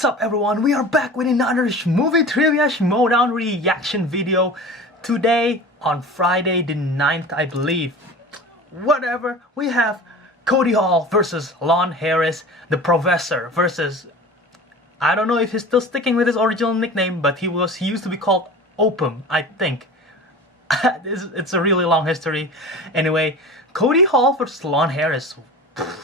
What's up everyone, we are back with another movie trivia Schmoedown reaction video. Today, on Friday the 9th I believe. Whatever, we have Cody Hall versus Lon Harris, the Professor, versus... I don't know if he's still sticking with his original nickname, but he used to be called Opum, I think. It's a really long history. Anyway, Cody Hall versus Lon Harris.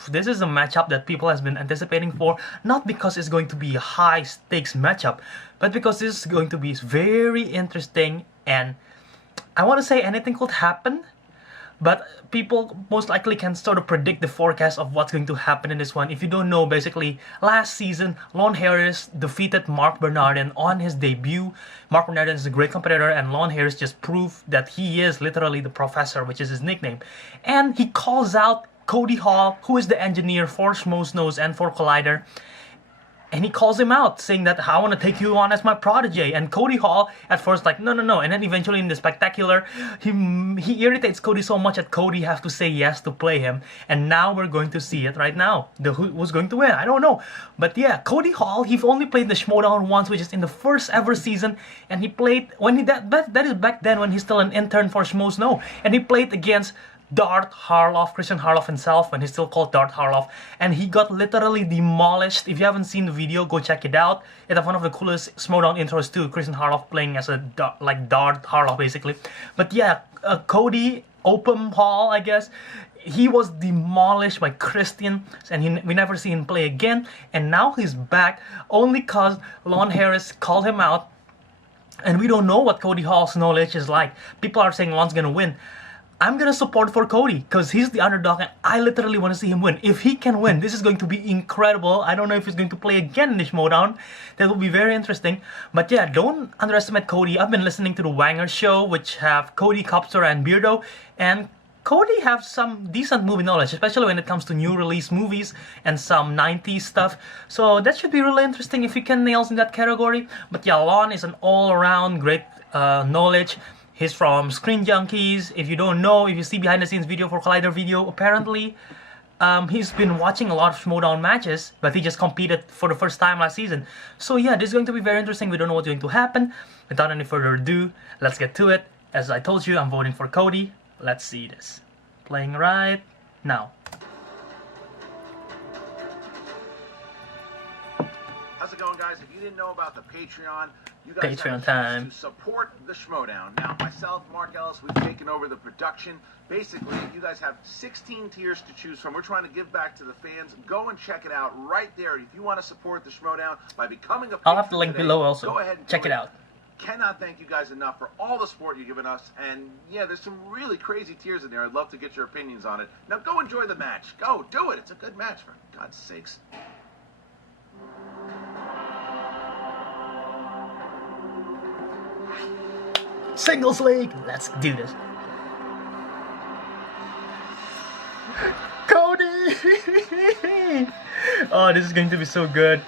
This is a matchup that people has been anticipating for, not because it's going to be a high stakes matchup, but because this is going to be very interesting, and I want to say anything could happen, but people most likely can sort of predict the forecast of what's going to happen in this one. If you don't know, basically, last season, Lon Harris defeated Mark Bernardin on his debut. Mark Bernardin is a great competitor, and Lon Harris just proved that he is literally the Professor, which is his nickname. And he calls out Cody Hall, who is the engineer for Schmoedown and for Collider, and he calls him out, saying that I want to take you on as my protege. And Cody Hall at first like no, and then eventually in the spectacular, he irritates Cody so much that Cody has to say yes to play him. And now we're going to see it right now. Who's going to win? I don't know, but yeah, Cody Hall, he only played the Schmoedown once, which is in the first ever season, and he played when that is back then when he's still an intern for Schmoedown, and he played against Dart Harloff, Christian Harloff himself, when he's still called Dart Harloff, and he got literally demolished. If you haven't seen the video, go check it out. It's one of the coolest Schmoedown intros too, Christian Harloff playing as a Dart Harloff basically. But yeah, Cody Opum Hall, I guess, he was demolished by Christian, and we never see him play again, and now he's back only cause Lon Harris called him out, and we don't know what Cody Hall's knowledge is like. People are saying Lon's gonna win. I'm gonna support for Cody because he's the underdog, and I literally want to see him win. If he can win, this is going to be incredible. I don't know if he's going to play again in the Schmoedown. That will be very interesting. But yeah, don't underestimate Cody. I've been listening to the Wanger show, which have Cody, Copster, and Beardo, and Cody have some decent movie knowledge, especially when it comes to new release movies and some 90s stuff. So that should be really interesting if he can nails in that category. But yeah, Lon is an all-around great knowledge. He's from Screen Junkies. If you don't know, if you see behind the scenes video for Collider video, apparently he's been watching a lot of Schmoedown matches, but he just competed for the first time last season. So yeah, this is going to be very interesting. We don't know what's going to happen. Without any further ado, let's get to it. As I told you, I'm voting for Cody. Let's see this. Playing right now. How's it going, guys? If you didn't know about the Patreon, you guys Patreon have time to support the Schmoedown. Now, myself, Mark Ellis, we've taken over the production. Basically, you guys have 16 tiers to choose from. We're trying to give back to the fans. Go and check it out right there. If you want to support the Schmoedown by becoming a patron, I'll have the link today, below also. Go ahead and check it out. Cannot thank you guys enough for all the support you've given us. And yeah, there's some really crazy tiers in there. I'd love to get your opinions on it. Now, go enjoy the match. Go, do it. It's a good match, for God's sakes. Singles league, let's do this. Cody! Oh, this is going to be so good.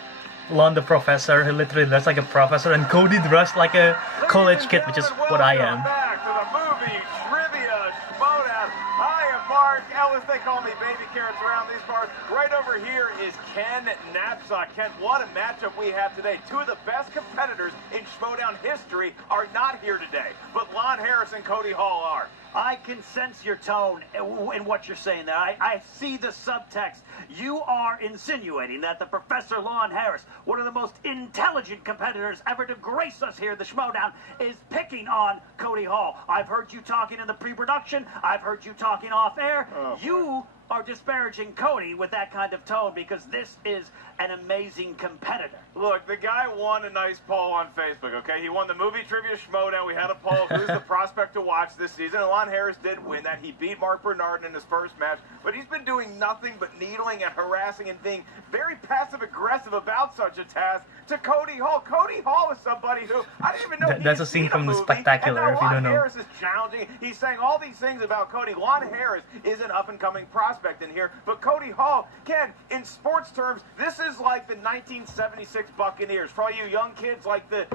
Lon the Professor, he literally dressed like a professor, and Cody dressed like a college kid, which is what I am. Back to the movie trivia Schmoedown. I am Mark Ellis. They call me Baby Carrots around these parts. Right over here is Ken Knapsack. Ken, what a matchup we have today. Two of the best competitors in Schmoedown history are not here today, but Lon Harris and Cody Hall are. I can sense your tone in what you're saying there. I see the subtext. You are insinuating that the Professor Lon Harris, one of the most intelligent competitors ever to grace us here at the Schmoedown, is picking on Cody Hall. I've heard you talking in the pre-production. I've heard you talking off air. You are disparaging Cody with that kind of tone because this is an amazing competitor. Look, the guy won a nice poll on Facebook, okay? He won the movie trivia Schmoedown. We had a poll, who's the prospect to watch this season, and Lon Harris did win that. He beat Mark Bernardin in his first match, but he's been doing nothing but needling and harassing and being very passive-aggressive about such a task to Cody Hall. Cody Hall is somebody who, I didn't even know that's a scene from the Spectacular, if you don't know. Lon Harris is challenging. He's saying all these things about Cody. Lon Harris is an up-and-coming prospect in here, but Cody Hall, Ken, in sports terms, this is like the 1976 Buccaneers. For all you young kids like the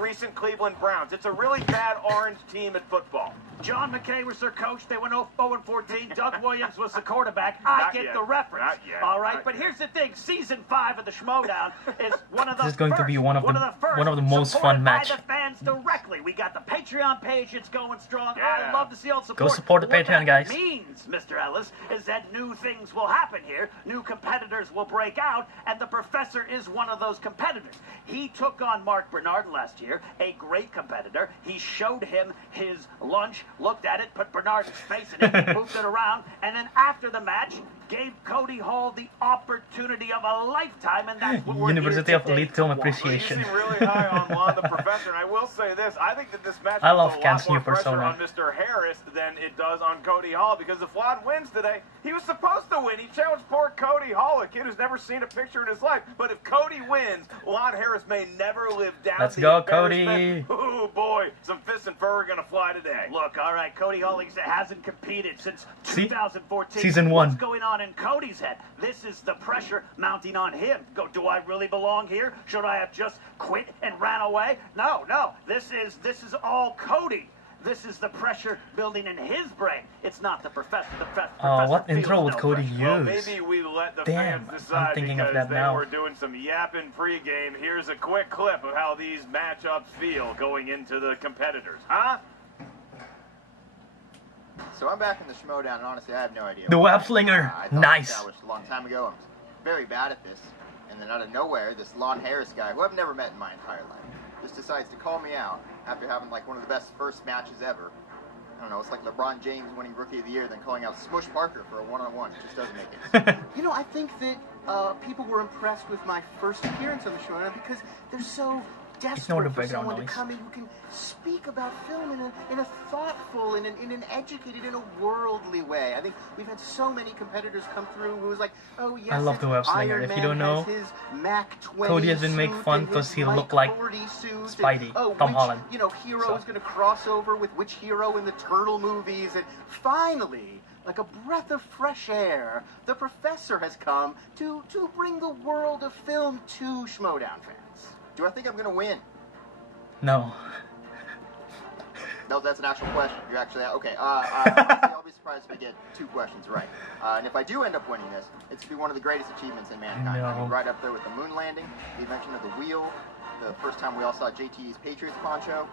recent Cleveland Browns. It's a really bad orange team at football. John McKay was their coach. They went 0-14. Doug Williams was the quarterback. I get the reference. All right, but here's the thing: Season 5 of the Schmoedown is one of the This is going to be one of the most fun match. By the fans directly. We got the Patreon page. It's going strong. I love to see all the support. Go support the Patreon, guys. What that means, Mr. Ellis, is that new things will happen here. New competitors will break out, and the professor is one of those competitors. He took on Mark Bernardin last year, a great competitor. He showed him his lunch, looked at it, put Bernardin's face in it, moved it around, and then after the match, gave Cody Hall the opportunity of a lifetime, and that's what we're University of Elite Film Appreciation. Well, you seem really high on Lon the Professor, and I will say this: I think that this match I love puts a lot Ken's more new pressure persona. on Mr. Harris than it does on Cody Hall, because if Lon wins today, he was supposed to win. He challenged poor Cody Hall, a kid who's never seen a picture in his life. But if Cody wins, Lon Harris may never live down Let's the go, embarrassment. Cody. Oh boy, some fists and fur are gonna fly today. Look, all right, Cody Hall hasn't competed since 2014. Season 1. What's going on in Cody's head? This is the pressure mounting on him. Do I really belong here? Should I have just quit and ran away? No. This is all Cody. This is the pressure building in his brain. It's not the professor. The professor what feels intro would no Cody pressure. use? Well, maybe we let the Damn, fans decide, I'm thinking of because that they now. were doing some yapping pregame. Here's a quick clip of how these matchups feel going into the competitors. Huh? So I'm back in the Schmoedown, and honestly, I have no idea. The web slinger. I thought Nice. established a long time ago. I'm very bad at this. And then out of nowhere, this Lon Harris guy, who I've never met in my entire life, just decides to call me out after having like one of the best first matches ever. I don't know, it's like LeBron James winning Rookie of the Year, then calling out Smush Parker for a one-on-one. It just doesn't make any sense. You know, I think that people were impressed with my first appearance on the show because they're so Ignore the desperate for background someone noise. to come in who can speak about film in a thoughtful, in an educated, in a worldly way. I think we've had so many competitors come through who was like, oh yes, I love the web slinger. Iron If you Man don't know, has his Mac 20 Cody has been made suit fun and because his he Mike looked like 40 suit and, Spidey, oh, Tom which, Holland. you know, hero So. is going to cross over with which hero in the Turtle movies, and finally, like a breath of fresh air, the professor has come to bring the world of film to Schmoedown fans. Do I think I'm going to win? No. No, that's an actual question. You're actually, okay. Honestly, I'll be surprised if I get 2 questions right. And if I do end up winning this, it's going to be one of the greatest achievements in mankind. I mean, No. right up there with the moon landing, the invention of the wheel, the first time we all saw JT's Patriots poncho.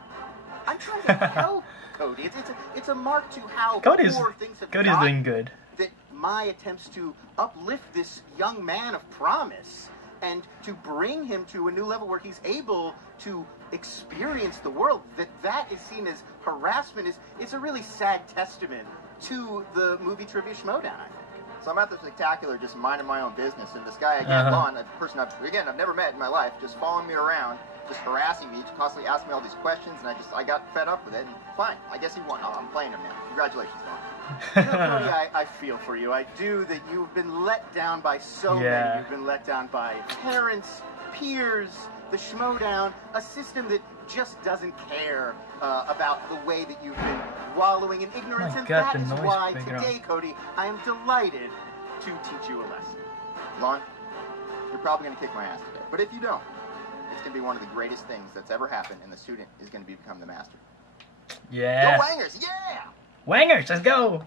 I'm trying to help Cody. It's a mark to how Cody's poor things have doing gotten, good. that my attempts to uplift this young man of promise and to bring him to a new level where he's able to experience the world, that is seen as harassment, it's a really sad testament to the movie Trivia Schmoedown, I think. So I'm at the spectacular just minding my own business, and this guy, again, Lon, a person I've never met in my life, just following me around, just harassing me, constantly asking me all these questions, and I got fed up with it, and fine, I guess he won. I'm playing him now. Congratulations, Lon. You know, Cody, I feel for you. I do, that you've been let down by so Yeah. many. You've been let down by parents, peers, the Schmoedown, a system that just doesn't care about the way that you've been wallowing in ignorance. My And God, that the is noise why background. today, Cody, I am delighted to teach you a lesson. Lon, you're probably going to kick my ass today, but if you don't, it's going to be one of the greatest things that's ever happened, and the student is going to become the master. Yeah. Go Wangers, yeah! Wangers, let's go.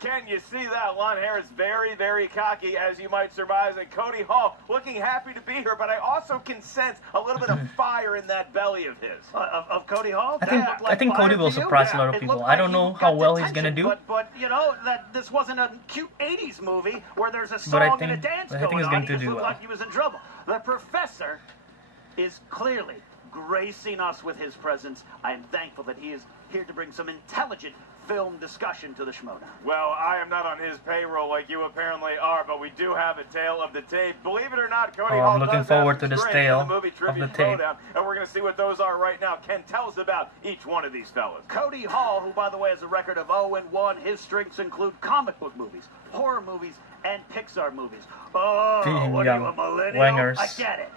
Can you see that? Lon Harris very, very cocky, as you might surmise, and Cody Hall looking happy to be here, but I also can sense a little bit of fire in that belly of his. Of Cody Hall? I think Cody will surprise a lot of people. I don't know how well he's gonna do. But you know, that this wasn't a cute 80s movie where there's a But I song and a think- dance but I going think he's on. going He to just do looked well. like he was in trouble. The professor is clearly gracing us with his presence. I am thankful that he is here to bring some intelligent film discussion to the Schmoedown. Well, I am not on his payroll like you apparently are, but we do have a tale of the tape. Believe it or not, Cody Oh, Hall I'm looking does forward have to some this strengths tale in the movie of Trivia the tape. Schmoedown, and we're going to see what those are right now. Ken, tell us about each one of these fellas. Cody Hall, who, by the way, has a record of 0-1, his strengths include comic book movies, horror movies, and Pixar movies. Oh, Being what are you, young a millennial? wangers. I get it.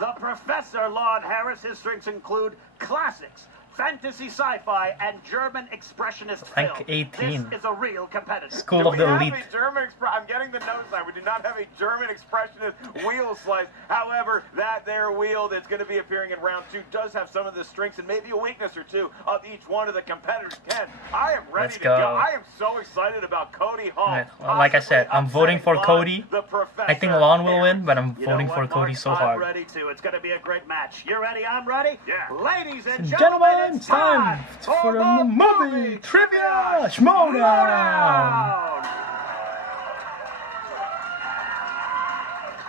The Professor, Lon Harris, his strengths include classics, fantasy, sci-fi, and German expressionist Rank film. 18. This is a real competitor. School Do of we the have elite. a German I'm getting the note sign. We do not have a German expressionist wheel slice. However, that there wheel that's going to be appearing in round 2 does have some of the strengths and maybe a weakness or two of each one of the competitors. Ken, I am ready Let's to go. I am so excited about Cody Hall. Alright, well, like I said, I'm voting for Cody. I think Lon will win, but I'm You know voting what, for Mark? Cody so I'm hard. ready to. It's going to be a great match. You ready? I'm ready. Yeah. Ladies and Gentlemen, gentlemen, it's time for the movie trivia Schmoedown.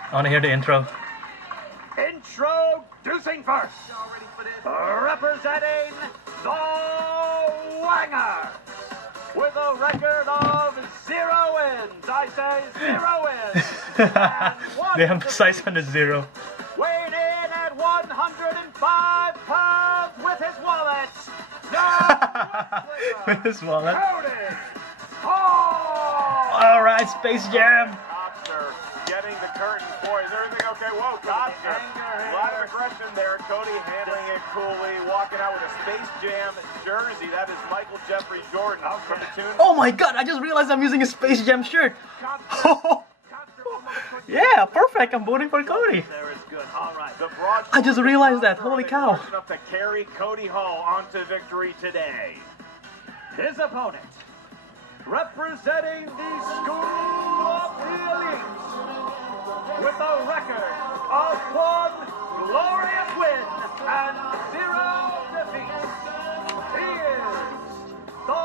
I want to hear the intro. Introducing first, representing the Wanger, with a record of 0 wins. I say 0 wins. And one They emphasize on the 0. weighing in at 105 pounds with his wallet. With his wallet. Cody Hall. Alright, Space Jam. Copster getting the curtain for. Is everything okay? Whoa, Copster. A lot of aggression there. Cody handling it coolly, walking out with a Space Jam jersey. That is Michael Jeffrey Jordan from the tune. Oh my god, I just realized I'm using a Space Jam shirt. Yeah, perfect. I'm voting for Cody. There is good. All right. The broad I just realized that. shoulder Holy is cow. large enough to carry Cody Hall onto victory today. His opponent, representing the School of the Elite, with a record of 1 glorious win and 0 defeats. He is the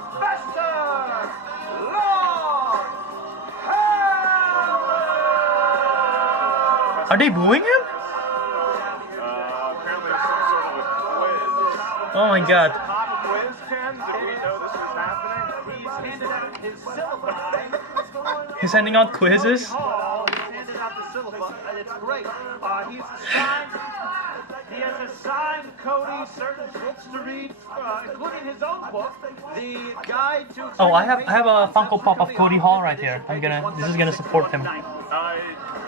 Professor Lon Harris. Are they booing him? Apparently there's some sort of a quiz. Oh my god. Pop quiz, Ken? Did we know this was happening? He's handed out his syllabi. He's handing out quizzes. Hall, he's handed out the syllabus, and it's great. He has assigned Cody certain books to read, including his own book, The Guide to... Oh, I have a Funko Pop of Cody Hall right here. This is gonna support him.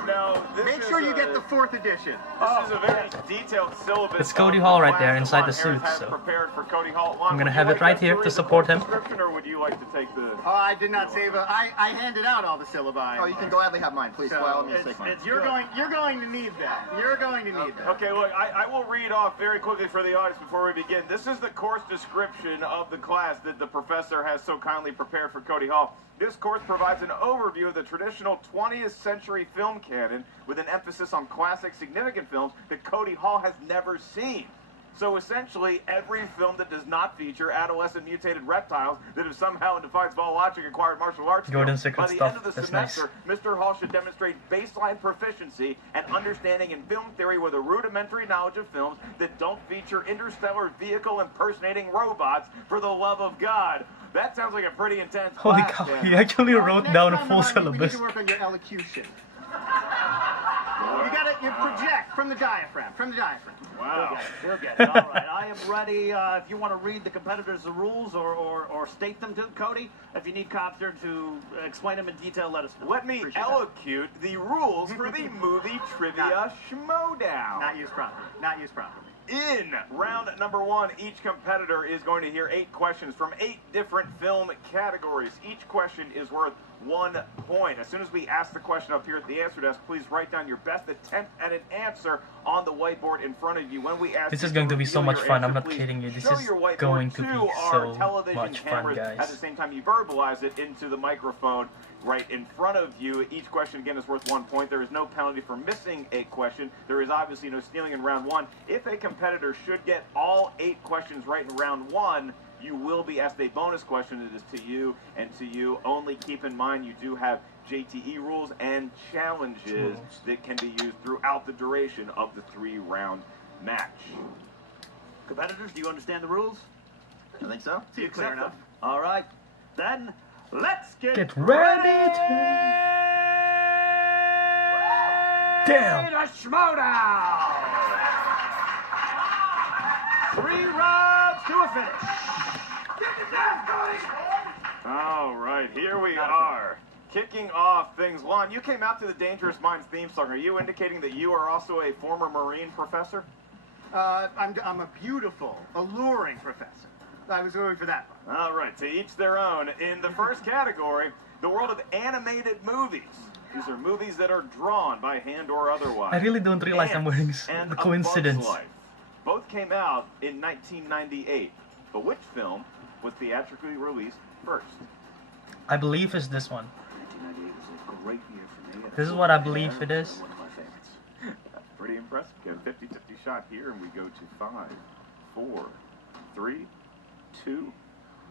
No, this Make is sure you a- get the 4th edition. This is a very detailed syllabus. It's Cody of Hall the right there class inside that the Lon suit, Harris has so prepared for Cody Hall. Lon, I'm gonna would have you it right like here read to the support him. description, or would you like to take the... Oh, I did not save a. I handed out all the syllabi. Oh, you can gladly have mine. Please, by all means, take mine. You're going to need that. You're going to need that. Okay, look, I will read off very quickly for the audience before we begin. This is the course description of the class that the professor has so kindly prepared for Cody Hall. This course provides an overview of the traditional 20th century film canon with an emphasis on classic significant films that Cody Hall has never seen. So essentially, every film that does not feature adolescent mutated reptiles that have somehow, in defiance of all logic, acquired martial arts Gordon's skills. secret By the stuff. end of the That's semester, Mr. Hall should demonstrate baseline proficiency and understanding in film theory with a rudimentary knowledge of films that don't feature interstellar vehicle impersonating robots, for the love of God. That sounds like a pretty intense Holy class, cow, Ken. he actually wrote Next down a time full around, We syllabus. need to work on your elocution. You project from the diaphragm. Wow. He'll get it. All right. I am ready. If you want to read the competitors the rules or state them to Cody, if you need Copter to explain them in detail, let us know. Let me Appreciate elocute the rules for the movie trivia Schmoedown. Not used properly. In round number 1, each competitor is going to hear 8 questions from 8 different film categories. Each question is worth 1 point. As soon as we ask the question up here at the answer desk, please write down your best attempt at an answer on the whiteboard in front of you. When we ask This you is to going to be so reveal much your fun. I'm answer, not please kidding you. This show is your whiteboard going to to be our so television much fun, cameras. guys. At the same time, you verbalize it into the microphone right in front of you. Each question, again, is worth 1 point. There is no penalty for missing a question. There is obviously no stealing in round 1. If a competitor should get all 8 questions right in round 1, you will be asked a bonus question that is to you and to you only. Keep in mind, you do have JTE rules and challenges that can be used throughout the duration of the 3-round match. Competitors, do you understand the rules? I think so. You clear enough? All right. Then let's get ready to... Damn! to Schmoedown! 3 rounds to a finish. All right, here we are. Kicking off things. Lon, you came out to the Dangerous Minds theme song. Are you indicating that you are also a former Marine professor? I'm a beautiful, alluring professor. I was going for that one. All right, to each their own. In the first category, the world of animated movies. These are movies that are drawn by hand or otherwise. I really don't realize I'm wearing And the A coincidence. Bug's Life. Both came out in 1998. But which film was theatrically released first? I believe it's this one. 1998 was a great year for me. This is what I believe it is. One of my favorites. That's pretty impressive. Get a 50-50 shot here, and we go to 5, 4, 3, 2,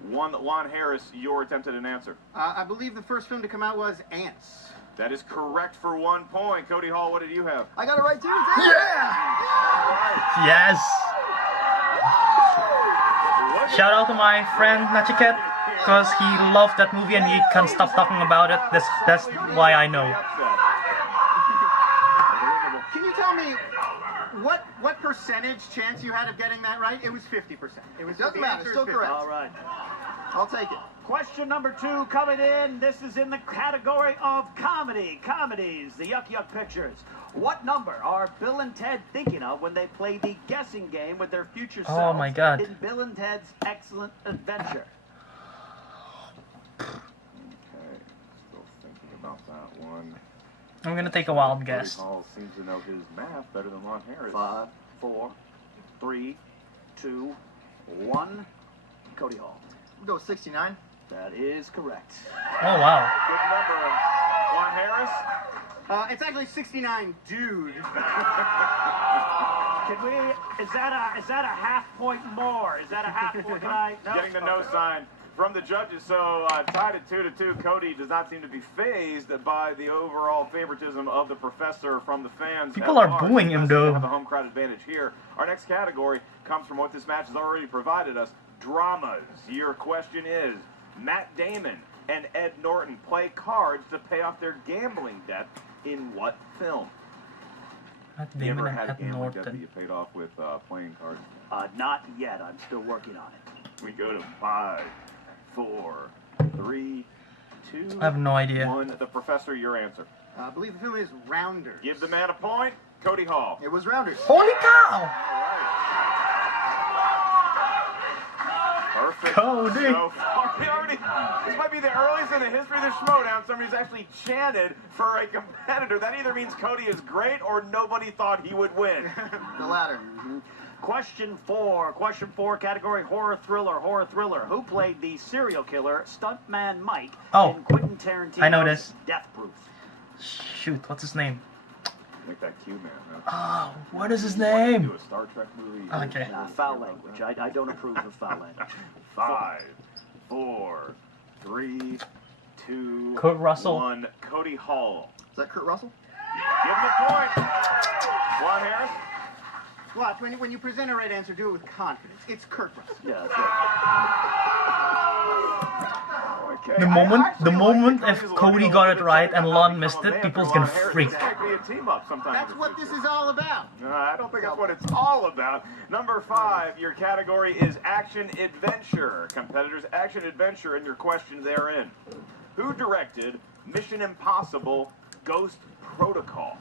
1. Lon Harris, your attempt at an answer. I believe the first film to come out was Ants. That is correct for 1 point. Cody Hall, what did you have? I got it right too. Yes! Shout out to my friend Nachiket, because he loved that movie and he can't stop talking about it. That's why I know. Can you tell me what percentage chance you had of getting that right? It was 50%. It was Doesn't the matter, answer is still 50. correct. All right. I'll take it. Question number 2 coming in. This is in the category of comedy. Comedies, the Yuck Yuck Pictures. What number are Bill and Ted thinking of when they play the guessing game with their future selves Oh my God. in Bill and Ted's Excellent Adventure? Okay, still thinking about that one. I'm gonna take a wild guess. Cody Hall seems to know his math better than Lon Harris. 5, 4, 3, 2, 1. Cody Hall. We'll go 69. That is correct. Oh wow. Good number. Lon Harris? It's actually 69, dude. Can we? Is that a half point more? Is that a half point? Can I? No? Getting the no sign from the judges. So tied at 2-2. Cody does not seem to be phased by the overall favoritism of the professor from the fans. People at are large. booing He him, does though. have a home crowd advantage here. Our next category comes from what this match has already provided us: dramas. Your question is: Matt Damon and Ed Norton play cards to pay off their gambling debt in what film? Matt You ever Damon and had a Ed gambling debt that you Norton. paid off with playing cards? Not yet. I'm still working on it. We go to 5, 4, 3, 2. I have no idea. 1. The professor, your answer. I believe the film is Rounders. Give the man a point. Cody Hall. It was Rounders. Holy cow! Perfect. Cody. So far, this might be the earliest in the history of the Schmoedown somebody's actually chanted for a competitor. That either means Cody is great or nobody thought he would win. The latter. Question 4. Question 4. Category horror thriller. Horror thriller. Who played the serial killer Stuntman Mike in Quentin Tarantino's I know this. Death Proof? Shoot, what's his name? Make that cue, man. Huh? Oh, what is his Do name? a Star Trek movie. Okay. Foul language. I don't approve of foul language. 5, 4, 3, 2, Kurt Russell. 1. Cody Hall. Is that Kurt Russell? Give him the point. Lon Harris. Watch, when you present a right answer, do it with confidence. It's Kurt Russell. Yeah, that's right. Okay. The moment if Cody got it right and Lon missed it, people's gonna freak. This might be a team up sometime. That's what this is all about. No, I don't think that's what it's all about. Number 5, your category is action adventure. Competitors action adventure, and your question therein: who directed Mission Impossible: Ghost Protocol?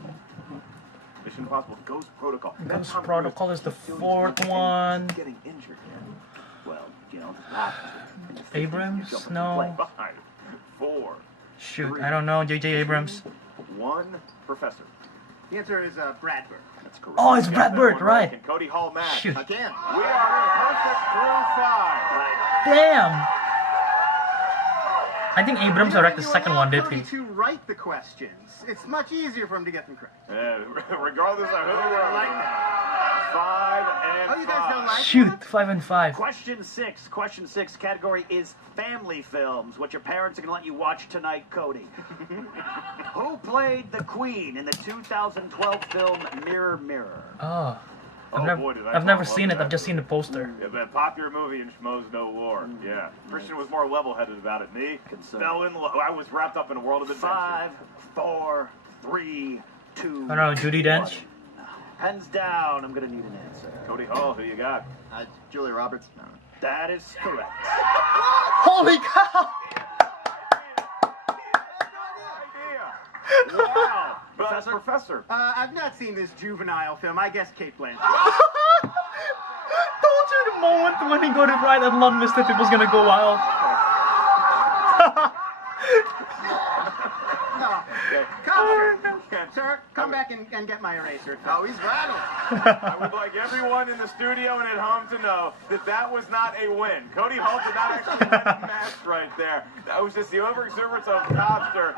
Mission Impossible: Ghost Protocol. Ghost Protocol is the 4th one. Getting injured yet? Well, you know, that Abrams? No. 5, 4. Shoot, I don't know. J.J. Abrams. 1. Professor. The answer is Brad Bird. That's correct. Oh, it's You Brad got that Bird, one right. And Cody Hall match. Shoot. Again. We are in perfect through 5. Damn! I think Abrams directed the You second allow one, did Cody he? to write the questions. It's much easier for him to get them correct. Regardless of who we're I like that. 5 and Oh, you guys don't like Shoot, that? 5 and 5. Question 6. Question 6 category is family films. What your parents are going to let you watch tonight, Cody. Who played the Queen in the 2012 film Mirror, Mirror? Oh. Oh, boy, did I I've never fall seen in it, love I've just with seen the poster. Yeah, but popular movie in Schmoes No War. Yeah. Christian was more level-headed about it. Me, fell in love. I was wrapped up in a world of adventure. 5, 4, 3, 2. I don't know, Judi Dench? Hands down, I'm going to need an answer. Cody Hall, who you got? Julia Roberts. No. That is correct. Holy cow! Wow. Professor? I've not seen this juvenile film. I guess Kate Blanchett. moment when he got it right and Lon missed it, it was gonna go wild. Sir, come back and get my eraser. Oh, he's rattled. I would like everyone in the studio and at home to know that that was not a win. Cody Hall did not actually win a match right there. That was just the overexuberance of Cobster.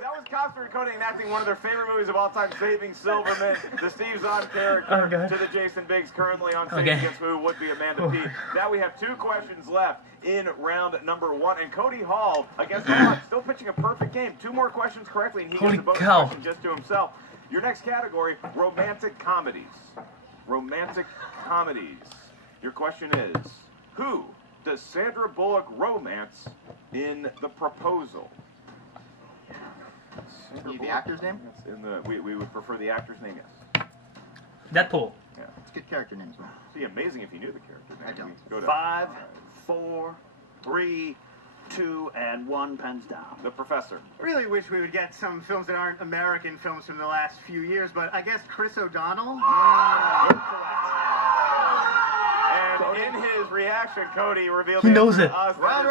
That was Cobster and Cody enacting one of their favorite movies of all time, Saving Silverman, the Steve Zahn character to the Jason Biggs currently on stage against who would be Amanda P. Now we have 2 questions left in round number 1, and Cody Hall against Lon still pitching a perfect game. 2 more questions correctly, and he gets the bonus question just to himself. Your next category, romantic comedies. Romantic comedies. Your question is, who does Sandra Bullock romance in The Proposal? Need the actor's name? In the, we would prefer the actor's name, yes. Deadpool. Yeah. It's a good character name as well. It'd be amazing if you knew the character name. I don't. Go to 5, 4, 3, 2, and 1. Pens down. The Professor. I really wish we would get some films that aren't American films from the last few years, but I guess Chris O'Donnell? And in his reaction, Cody revealed He knows to it. us Right.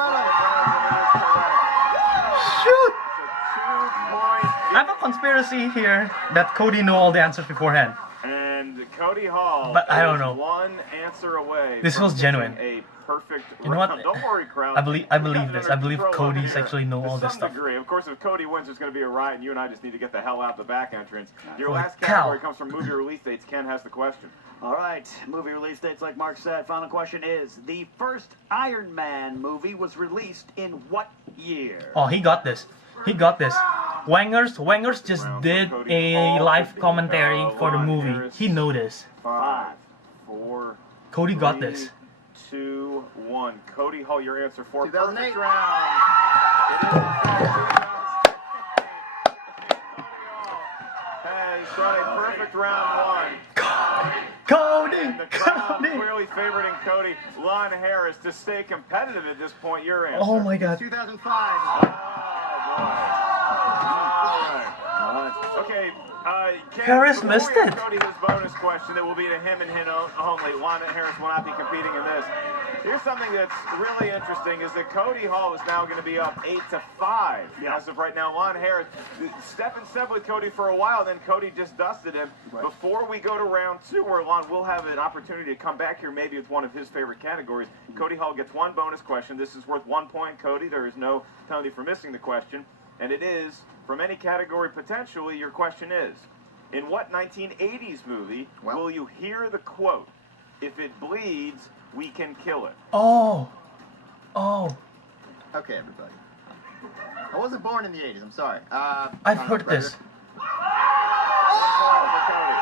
Shoot! It's a 2-point. I have a conspiracy here that Cody know all the answers beforehand. And Cody Hall But I don't is know. 1 answer away. This from was genuine. getting a perfect You know what? round. Don't worry, crowd. I believe this. I believe Cody's here actually know all to this some stuff. degree. Of course, if Cody wins, it's going to be a riot, and you and I just need to get the hell out the back entrance. Your Holy last cow. category comes from movie release dates. Ken has the question. All right, movie release dates, like Mark said. Final question is, the first Iron Man movie was released in what year? Oh, he got this. He got this. Wangers just did a live commentary for the movie. He know this. 5, 4, Cody got 3, this. 2, 1. Cody Hall, your answer for 2008. perfect round. It is 2008. Has got a perfect round 1. Cody! And the crowd Cody! clearly favoring Cody. Lon Harris, to stay competitive at this point, your answer. Oh my god. 2005. Okay, Ken, Harris before missed we ask it. Cody his bonus question that will be to him and him only. Lon Harris will not be competing in this. Here's something that's really interesting is that Cody Hall is now going to be up 8-5 as of right now. Lon Harris, step and step with Cody for a while, then Cody just dusted him. Right. Before we go to round 2, where Lon will have an opportunity to come back here maybe with one of his favorite categories, Cody Hall gets 1 bonus question. This is worth 1 point, Cody. There is no penalty for missing the question. And it is, from any category potentially, your question is, in what 1980s movie will you hear the quote, "If it bleeds, we can kill it"? Oh. Oh. Okay, everybody. I wasn't born in the 80s, I'm sorry. I've heard this. 1 point for Cody.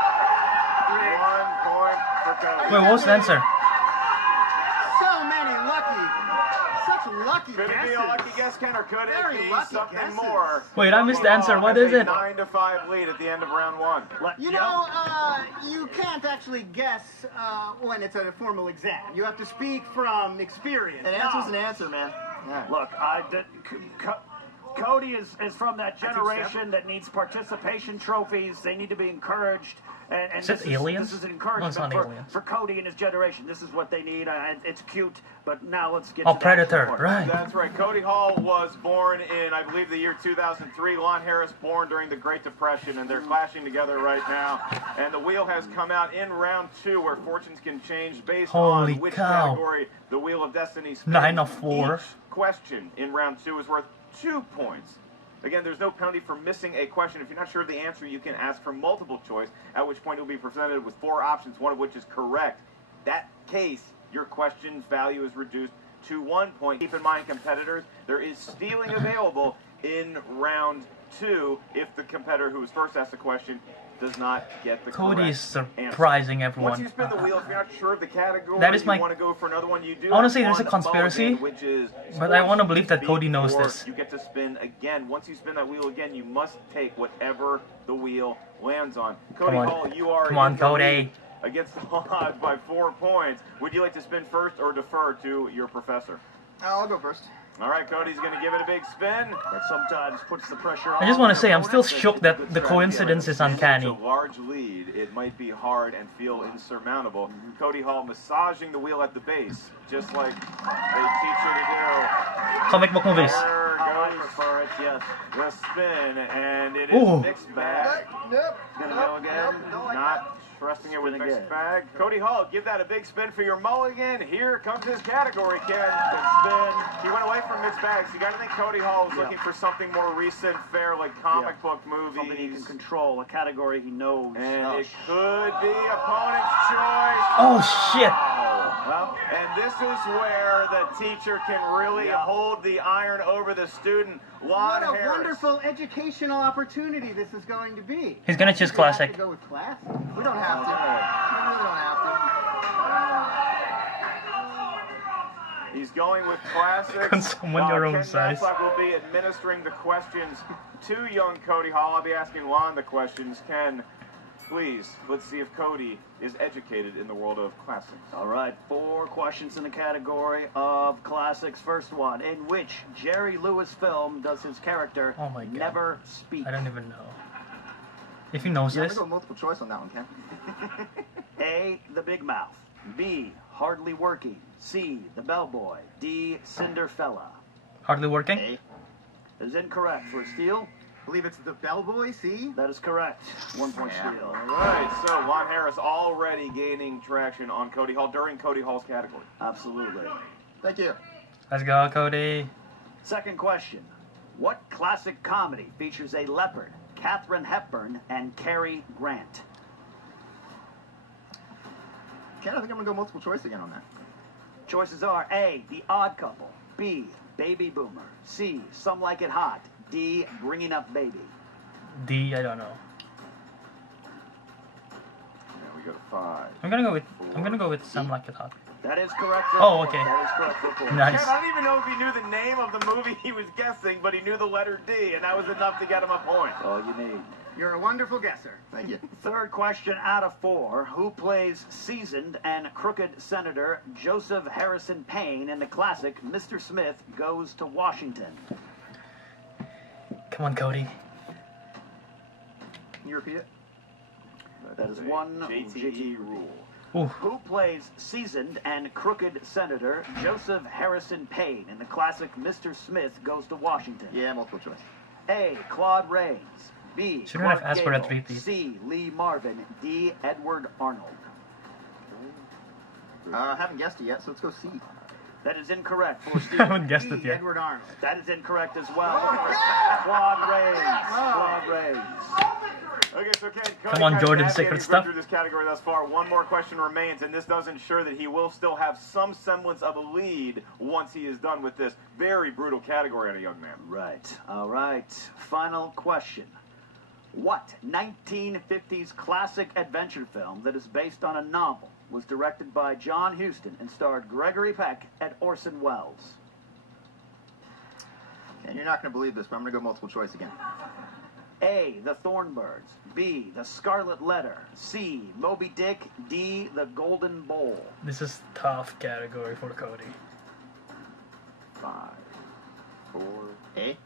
1 point for Cody. Wait, what was the answer? So many such lucky Could it guesses. be a lucky guess, Ken, or could Very it be lucky something guesses. more? Wait, I missed the answer. What Has is a it? 9-5 lead at the end of round 1. You know, you can't actually guess when it's at a formal exam. You have to speak from experience. An answer's an answer, man. Yeah. Look, Cody is from that generation that needs participation trophies. They need to be encouraged. And Is it aliens? This is an No, encouragement it's not aliens. for Cody and his generation. This is what they need. It's cute, but now let's get Oh, to the Predator, actual part. right. That's right. Cody Hall was born in, I believe, the year 2003. Lon Harris born during the Great Depression, and they're clashing together right now. And the wheel has come out in round 2, where fortunes can change based Holy on which cow. category the Wheel of Destiny spins. 9 of 4. Each question in round 2 is worth 2 points. Again, there's no penalty for missing a question. If you're not sure of the answer, you can ask for multiple choice, at which point you'll be presented with 4 options, one of which is correct. That case, your question's value is reduced to 1 point. Keep in mind, competitors, there is stealing available in round 2 if the competitor who was first asked the question does not get the Cody is correct surprising answer. Once you everyone. spin the wheel, if you're not sure of the category, That is my- you want to go for another one, you do. Honestly, have there's a one conspiracy, mulligan, which is but I want to sports believe that Cody knows before this. You get to spin again. Once you spin that wheel again, you must take whatever the wheel lands on. Cody on. Hall, you are Come on, in the Cody. lead against the odds by 4 points. Would you like to spin first or defer to your professor? I'll go first. All right, Cody's going to give it a big spin. That sometimes puts the pressure on. I just want to the say, I'm still opponent. shook that the coincidence is uncanny. It's a large lead. It might be hard and feel insurmountable. Cody Hall massaging the wheel at the base, just like they teach you to do. Comic book movies. There I goes prefer it, yes. the spin, and it is Ooh. mixed bag. Nope. Gonna go again. Not trusting it with Spin mixed again. bag. Cody Hall, give that a big spin for your mulligan. Here comes his category, Ken. Big spin. He went away from mixed bags. You got to think Cody Hall was Yeah. looking for something more recent, fair, like comic book movies. Something he can control, a category he knows. And it could be opponent's choice. Oh shit! Well, and this is where the teacher can really hold the iron over the student. Lon What a Harris. wonderful educational opportunity this is going to be. He's gonna choose Do we have classic. to go with class? We don't have to. We really don't have He's going with classics. Can someone your own Ken size? Matlock will be administering the questions to young Cody Hall. I'll be asking Lon the questions. Ken, please, let's see if Cody is educated in the world of classics. All right, 4 questions in the category of classics. First one, in which Jerry Lewis film does his character Oh my God. never speak? I don't even know. If he knows to. Yeah, I'm this, gonna go multiple choice on that one, Ken. A, the Big Mouth. B, Hardly Working. C, the Bellboy. D, Cinderfella. hardly working. A. That is incorrect for Steele. I believe it's the bellboy, see? That is correct. 1 point Yeah. Steele. All right, so Lon Harris already gaining traction on Cody Hall during Cody Hall's category. Absolutely. Thank you. Let's go, Cody. Second question. What classic comedy features a leopard, Katharine Hepburn, and Cary Grant? Ken, I think I'm gonna go multiple choice again on that. Choices are A, The Odd Couple. B, Baby Boomer. C, Some Like It Hot. D, Bringing Up Baby. D, I don't know. Now we go to 5. I'm gonna go with some like it hot. That is correct for Oh, four. okay. That is correct for four. Nice. Ken, I don't even know if he knew the name of the movie he was guessing, but he knew the letter D, and that was enough to get him a point. All you need. You're a wonderful guesser. Thank you. Third question out of 4. Who plays seasoned and crooked Senator Joseph Harrison Payne in the classic Mr. Smith Goes to Washington? Come on, Cody. Can you repeat it? That is a one JTE rule. Ooh. Who plays seasoned and crooked Senator Joseph Harrison Payne in the classic Mr. Smith Goes to Washington? Yeah, multiple choice. A, Claude Rains. B, Shouldn't have Clark asked for that Gable. repeat. C, Lee Marvin. D, Edward Arnold. I haven't guessed it yet, so let's go C. That is incorrect for I Steve. haven't guessed E, it yet. Edward Arnold. That is incorrect as well. Claude Rains. Claude Rains. Okay, so Ken, Come on, Jordan, secret stuff. Through this category thus far, one more question remains, and this does ensure that he will still have some semblance of a lead once he is done with this very brutal category on a young man. Right. All right. Final question. What 1950s classic adventure film that is based on a novel was directed by John Huston and starred Gregory Peck and Orson Welles? And you're not gonna believe this, but I'm gonna go multiple choice again. A, The Thornbirds. B, The Scarlet Letter. C, Moby Dick. D, The Golden Bowl. This is tough category for Cody. 5, 4. A.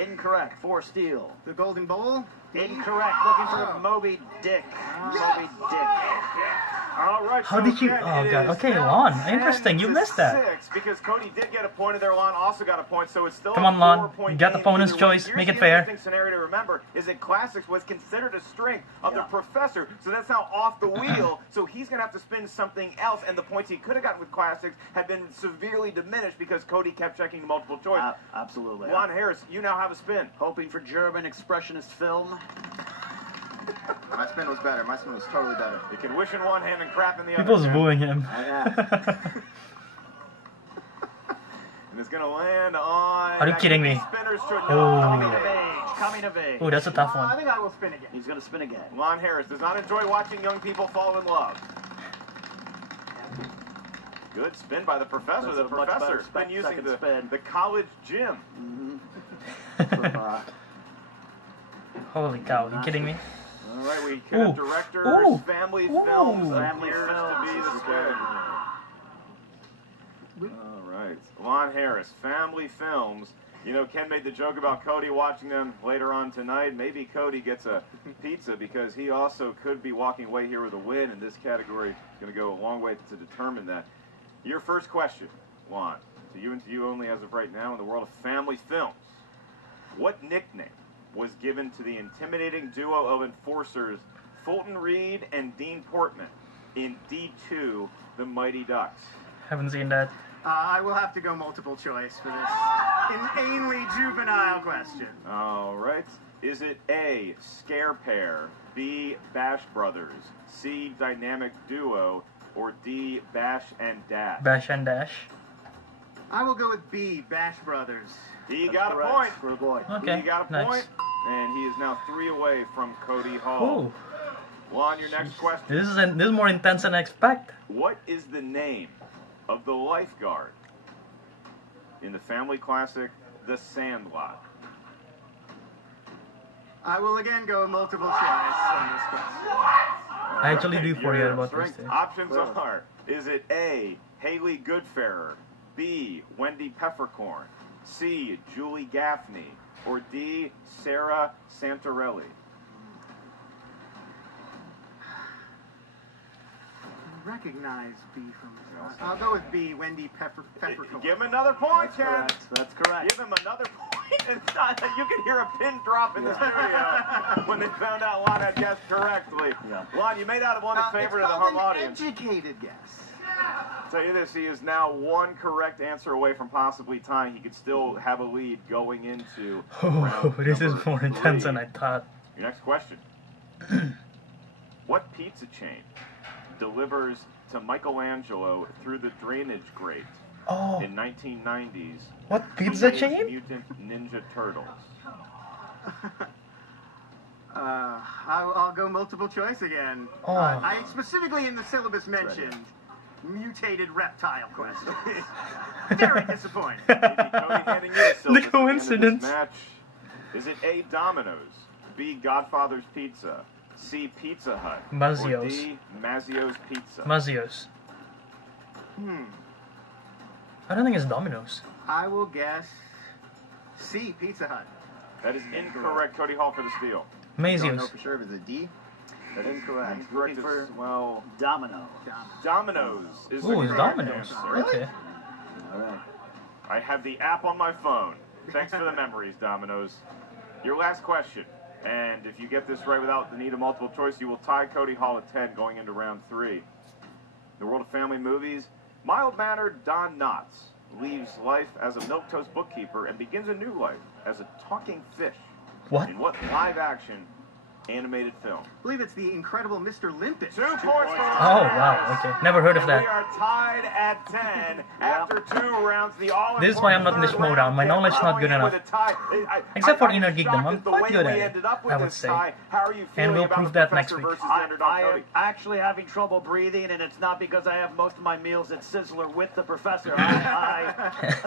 Incorrect. For Steele. The Golden Bowl? Incorrect. Looking for Moby Dick. Moby Dick. All right. How so did you- Ken, oh, it God. is Okay, now Lon. 10 Interesting. You to missed that. 6, because Cody did get a point in there. Lon also got a point, so it's still Come a on, Lon. 4-point You got the game opponent's either way. choice. Here's Make it the fair. interesting scenario to remember is that classics was considered a strength of Yeah. the professor, so that's now off the wheel. So he's going to have to spin something else, and the points he could have gotten with classics have been severely diminished because Cody kept checking multiple choice. Absolutely. Lon Harris, you now have a spin. Hoping for German expressionist film. My spin was better. My spin was totally better. You can wish in one hand and crap in the other. People's Ken. wooing him. And it's going to land on... Are you kidding me? Spinners to Oh. Coming of age. Coming of age. Ooh, that's a tough I one. think I will spin again. He's going to spin again. Lon Harris does not enjoy watching young people fall in love. Good spin by the professor. That's The a much better professor's been using second the spin. college gym. Holy cow, are you kidding me? All right, we could have Ooh. directors, Ooh. family Ooh. films, Family appears films to be the is spin. good. All right. Lon Harris, family films. You know, Ken made the joke about Cody watching them later on tonight. Maybe Cody gets a pizza because he also could be walking away here with a win, and this category is going to go a long way to determine that. Your first question, Lon, to you and to you only as of right now in the world of family films. What nickname was given to the intimidating duo of enforcers Fulton Reed and Dean Portman in D2, The Mighty Ducks? Haven't seen that. I will have to go multiple choice for this inanely juvenile question. All right. Is it A, Scare Pair, B, Bash Brothers, C, Dynamic Duo, or D, Bash and Dash? Bash and Dash. I will go with B, Bash Brothers. He got a point. For a boy. Okay. He got a nice. point, and he is now 3 away from Cody Hall. Oh, Lon, your next question. this is more intense than I expect. What is the name of the lifeguard in the family classic The Sandlot? I will again go multiple choice on this question. I actually do forget Your about this. strength options are, is it A, Haley Goodfarer, B, Wendy Peppercorn, C, Julie Gaffney, or D, Sarah Santorelli? I recognize B from this. I'll go with B, Wendy Peppercorn. Give him another point, Ken. Correct. That's correct. Give him another point. It's not that you can hear a pin drop in the studio when they found out Lon had guessed correctly. Yeah. Lon, you may not have won a favorite of the It's home called an audience. educated guess. I'll tell you this, he is now 1 correct answer away from possibly tying. He could still have a lead going into Oh, round this is number more intense 3. than I thought. Your next question. What pizza chain delivers to Michelangelo through the drainage grate Oh, in 1990s? what pizza Teenage chain? Mutant Ninja Turtles. I'll go multiple choice again. Oh. I specifically in the syllabus mentioned mutated reptile question. Very disappointing. Maybe Cody handing you a silver at the end of this coincidence. match. Is it A, Domino's, B, Godfather's Pizza, C, Pizza Hut, or Mazio's. D, Mazio's Pizza? Mazio's. I don't think it's Domino's. I will guess C, Pizza Hut. That is incorrect. Cody Hall for the steal. Don't know Mazio's. for sure if it's a D. That is Incorrect. incorrect Looking for as well. Domino. Domino's is the Oh, it's correct Domino's. answer. Okay. All right. I have the app on my phone. Thanks for the memories, Domino's. Your last question. And if you get this right without the need of multiple choice, you will tie Cody Hall at 10 going into round 3. In the world of family movies, mild-mannered Don Knotts leaves life as a milquetoast bookkeeper and begins a new life as a talking fish. What? In what live-action animated film? I believe it's the incredible Mr. Limpet. 2 points for Oh, wow. Okay. Never heard of And that. we are tied at 10 after 2 rounds. The all This is why I'm not in the Schmoedown. My knowledge is not good enough. Except for Inner Geekdom, I'm quite good at it, I would say. How are you And feeling we'll about prove the that next Professor week. versus the underdog I am Cody? actually having trouble breathing, and it's not because I have most of my meals at Sizzler with the professor.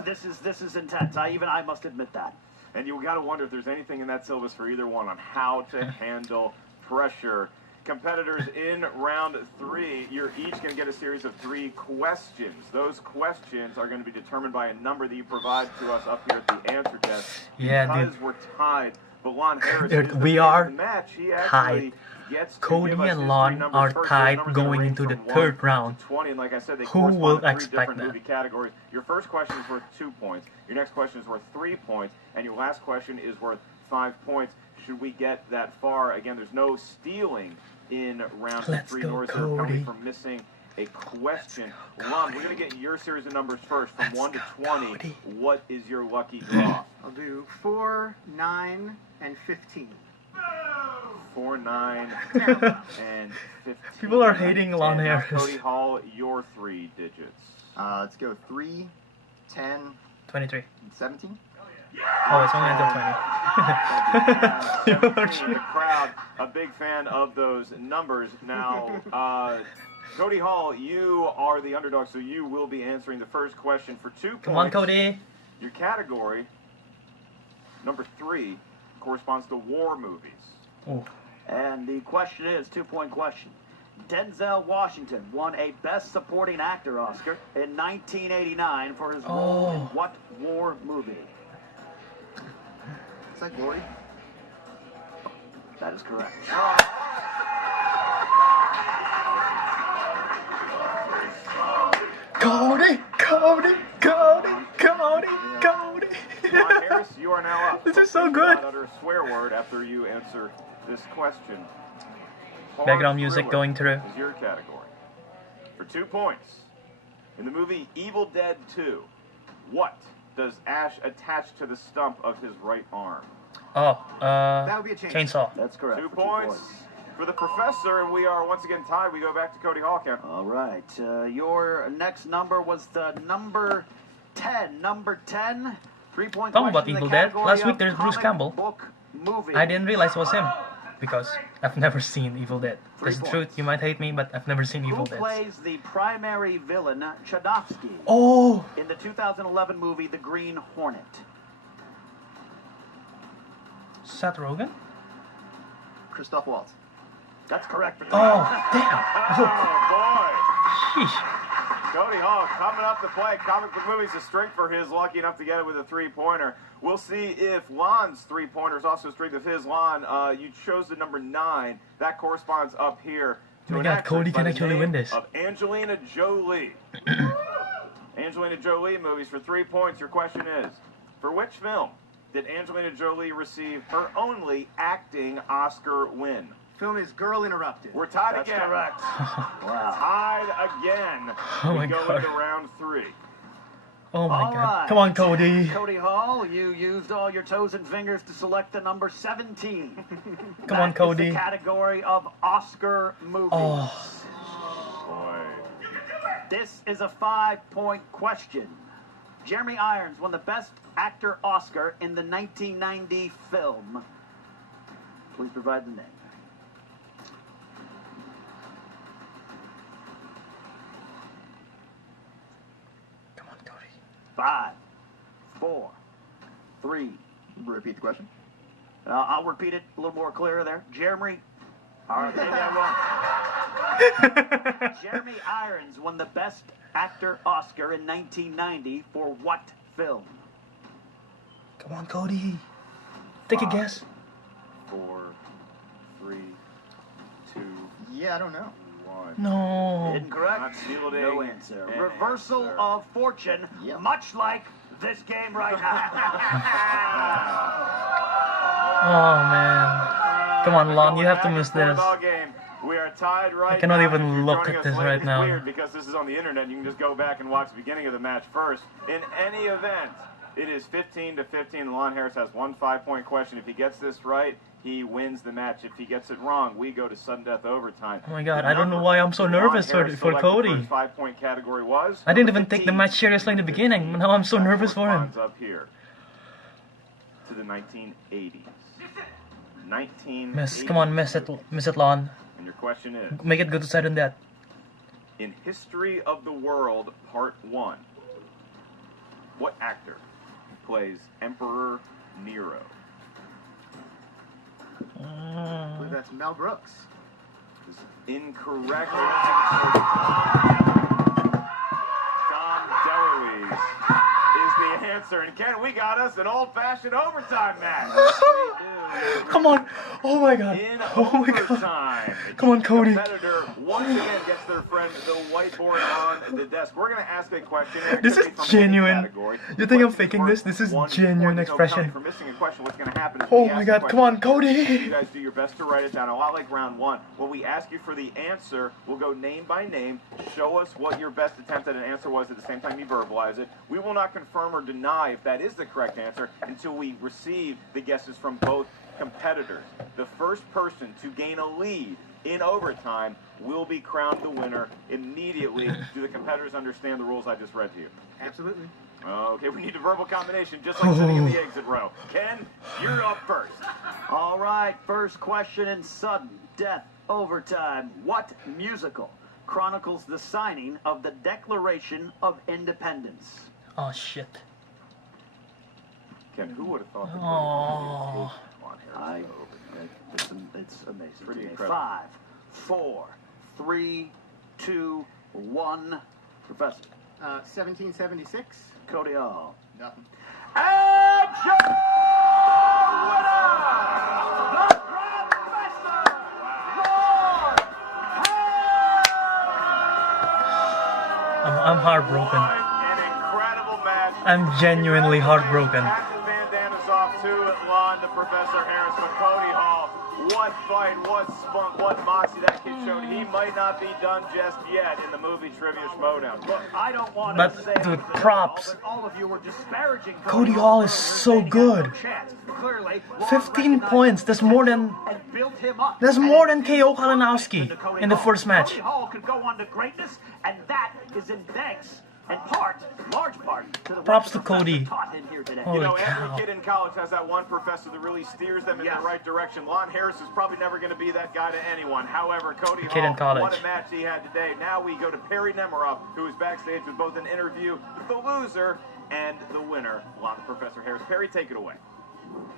This is intense. I must admit that. And you got to wonder if there's anything in that syllabus for either one on how to handle pressure. Competitors in round 3, you're each going to get a series of 3 questions. Those questions are going to be determined by a number that you provide to us up here at the answer desk. Yeah, because dude. we're tied. But Lon Harris, Dude, is the we man are of the match. He actually tied. gets to Cody give us and his Lon 3 numbers are first. tied Those numbers are going ranged into the from 1 third round. to 20, and like I said, they Who correspond will to 3 expect different that? movie categories. Your first question is worth 2 points. Your next question is worth 3 points, and your last question is worth 5 points. Should we get that far? Again, there's no stealing in round Let's 3, go, nor is there a penalty Cody. for missing a question. Lon, we're going to get your series of numbers first, from Let's 1 to go, 20. Cody. What is your lucky draw? I'll do 4, 9, and 15. 4, 9, and 15. People are hating Lon And now, Harris. Cody Hall, your 3 digits. Let's go 3, 10, 23. and 17. Oh, it's only until 20. 17, the crowd, a big fan of those numbers. Now, Cody Hall, you are the underdog, so you will be answering the first question for 2 points. Come on, Cody. Your category, number 3, corresponds to war movies. Oh, And the question is, 2-point question. Denzel Washington won a Best Supporting Actor Oscar in 1989 for his role in what war movie? Is that Glory? That is correct. Cody, Cody, Cody, Cody, Cody. Lon Harris, you are now up. This is so Please do good. not utter a swear word after you answer this question. Background music Thriller going through. is your category. For 2 points, in the movie Evil Dead 2, what does Ash attach to the stump of his right arm? Oh, That would be a chainsaw. chainsaw. That's correct. 2 for points for the professor, and we are once again tied. We go back to Cody Hall, Ken. All right. Your next number was the number 10. Number 10. 3-point Talking about question in the Evil Dead, category last week of there's Bruce comic Campbell. book movie. I didn't realize it was him because I've never seen Evil Dead. 3 That's the truth. points. You might hate me, but I've never seen Evil Who Dead. plays the primary villain, Chudovsky, Oh, in the 2011 movie The Green Hornet? Seth Rogen? Christoph Waltz. That's correct. For Oh, damn. Oh, boy. Sheesh. Cody Hall coming up to play comic book movies. A strength for his, lucky enough to get it with a 3-pointer. We'll see if Lon's 3-pointer is also a strength of his. Lon, you chose the number 9. That corresponds up here to Oh my an God, actress Cody by can the actually name win this. of Angelina Jolie. Angelina Jolie movies for 3 points. Your question is, for which film did Angelina Jolie receive her only acting Oscar win? Film is Girl Interrupted. We're tied That's again. correct. Wow. Tied again. Oh we my go God. into round 3. Oh my All God. right. Come on, Cody. Cody Hall, you used all your toes and fingers to select the number 17. Come on, That is Cody. the category of Oscar movies. Oh. Boy. This is a 5-point question. Jeremy Irons won the Best Actor Oscar in the 1990 film. Please provide the name. Come on, Cody. 5, 4, 3. Repeat the question. I'll repeat it a little more clearer there. Jeremy. All right, maybe I won't. Jeremy Irons won the Best Actor Oscar in 1990 for what film? Come on, Cody. Take a guess. 4, 3, 2, Yeah, I don't know. 1. No. Incorrect. Not shielding No answer. an Reversal answer. of fortune, Yep. much like this game right now. Oh man. Come on, Lon. You have to miss this. Game. We are tied right I cannot now. even If you're look joining at us this late, right it's now. weird because this is on the internet. You can just go back and watch the beginning of the match first. In any event, it is 15-15. Lon Harris has one 5-point question. If he gets this right, he wins the match. If he gets it wrong, we go to sudden death overtime. Oh my God, The I don't know number why I'm so Lon nervous Harris for selected Cody. his 5-point category was. I didn't even take the 15. match seriously in the beginning. Now I'm so That nervous for him. corresponds up here to the 1980s. 1980s. Miss, come on, miss it, Lon. And your question is, Make it go to sudden death. in History of the World, Part 1, what actor plays Emperor Nero? I believe that's Mel Brooks. This is incorrect. Dom DeLuise is the answer. And Ken, we got us an old-fashioned overtime match. Come on. Oh my God. In Oh my God. overtime. Come on, Each Cody. competitor once again gets their friend the whiteboard on the desk. We're going to ask a question. It This could is be from any genuine. category. You think I'm Questions faking worth this? This is 1 genuine point. So expression. For missing a question, what's going to happen is Oh we my ask God. the Come on, question. You Cody. guys do your best to write it down. A lot like round 1. When we ask you for the answer, we'll go name by name. Show us what your best attempt at an answer was at the same time you verbalize it. We will not confirm or deny if that is the correct answer until we receive the guesses from both competitors. The first person to gain a lead in overtime will be crowned the winner immediately. Do the competitors understand the rules I just read to you? Absolutely. Okay, we need a verbal combination, just like sitting in the exit row. Ken, you're up first. All right, first question in sudden death overtime. What musical chronicles the signing of the Declaration of Independence? Oh shit. Ken, who would have thought that Oh. Lon Harris over? It's amazing. Pretty to me. incredible. 5, 4, 3, 2, 1. Professor. 1776. Cody Hall. Nothing. And your winner, the Professor, Lon I'm heartbroken. An incredible match. I'm genuinely heartbroken. Captain Van Dam is off too at Lon, the Professor Harris, but Cody Hall. What fight, what spunk, what moxie that kid showed. He might not be done just yet in the movie Trivia Schmoedown. Look, I don't want But to say the it was props. all of you were disparaging Cody Hall is so good. Clearly, 15 points. That's more than KO Kalinowski in the first match. Cody Hall could go on to greatness, and that is in thanks, in part, large part, to the Props work to the Cody. professor taught him here today. Holy You know, cow. every kid in college has that one professor that really steers them in the right direction. Lon Harris is probably never going to be that guy to anyone. However, Cody Kid in Hall, what college. a match he had today. Now we go to Perry Nemiroff, who is backstage with both an interview with the loser and the winner, Lon the Professor Harris. Perry, take it away.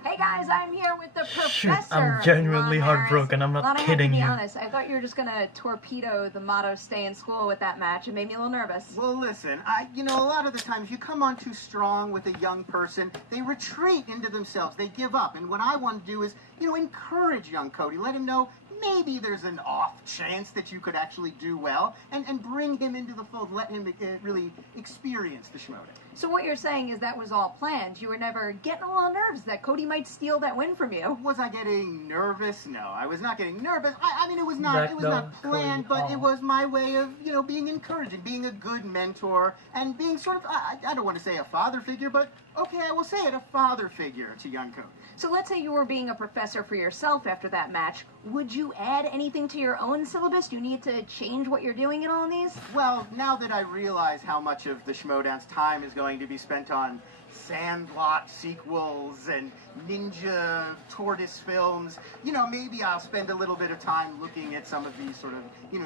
Hey guys, I'm here with the professor. Shoot, I'm genuinely Lon Harris. heartbroken. I'm not Lon, kidding I have you. to be honest. I thought you were just gonna torpedo the motto "Stay in school" with that match. It made me a little nervous. Well, listen, a lot of the times you come on too strong with a young person, they retreat into themselves, they give up. And what I want to do is, encourage young Cody, let him know maybe there's an off chance that you could actually do well, and bring him into the fold, let him really experience the Schmoedown. So what you're saying is that was all planned. You were never getting a little nervous that Cody might steal that win from you. Was I getting nervous? No, I was not getting nervous. I mean, it was not Backdoor planned, Cody but it Hall. was my way of, being encouraging, being a good mentor, and being sort of, I don't want to say a father figure, but okay, I will say it, a father figure to young Cody. So let's say you were being a professor for yourself after that match. Would you add anything to your own syllabus? Do you need to change what you're doing in all these? Well, now that I realize how much of the Schmoedown's time is going to be spent on Sandlot sequels and Ninja Tortoise films, maybe I'll spend a little bit of time looking at some of these sort of,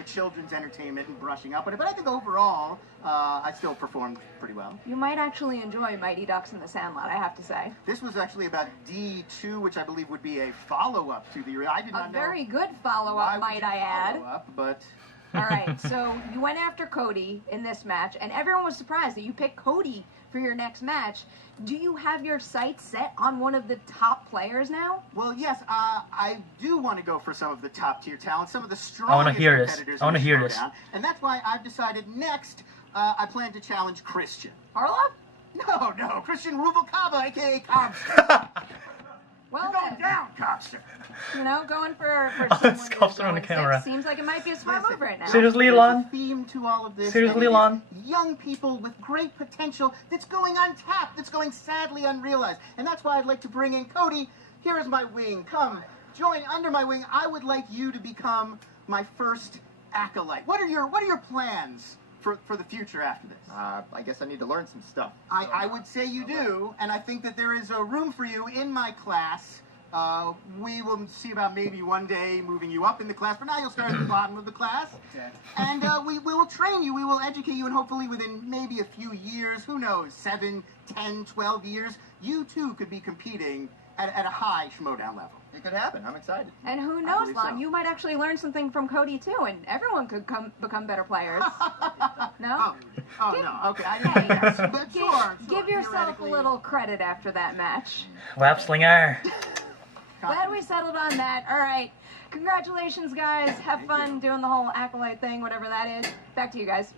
children's entertainment and brushing up on it. But I think overall, I still performed pretty well. You might actually enjoy Mighty Ducks in the Sandlot, I have to say. This was actually about D2, which I believe would be a follow-up to the... I did not A know very good why follow-up, would might you I add. follow up, but... All right, so you went after Cody in this match, and everyone was surprised that you picked Cody for your next match. Do you have your sights set on one of the top players now? Well, yes, I do want to go for some of the top-tier talent, some of the I strongest wanna hear this. competitors I wanna in the hear this. Schmoedown, and that's why I've decided next I plan to challenge Christian. Harlow? No, Christian Rubalcaba, a.k.a. Cobbs. Well, You're going then, down, Cobbster. Going for Oh, someone it's who's Cobbster on the going camera. six seems like it might be a smart Listen, move right now. Seriously, There's Lon? a theme to all of this. Seriously, and it is Lon? Young people with great potential that's going untapped, that's going sadly unrealized. And that's why I'd like to bring in Cody. Here is my wing. Come, join under my wing. I would like you to become my first acolyte. What are your plans for the future after this? I guess I need to learn some stuff. I would say you do, and I think that there is a room for you in my class. We will see about maybe one day moving you up in the class. For now, you'll start at the bottom of the class. Okay. And we will train you, we will educate you, and hopefully within maybe a few years, who knows, 7, 10, 12 years, you too could be competing at a high Schmoedown level. It could happen. I'm excited. And who knows, believe Lon, so. you might actually learn something from Cody too, and everyone could become better players. No? No, okay. Hey, But sure, Give yourself a theoretically. little credit after that match. Web slinger. Glad we settled on that. All right. Congratulations, guys. Have fun doing the whole acolyte thing, whatever that is. Back to you guys.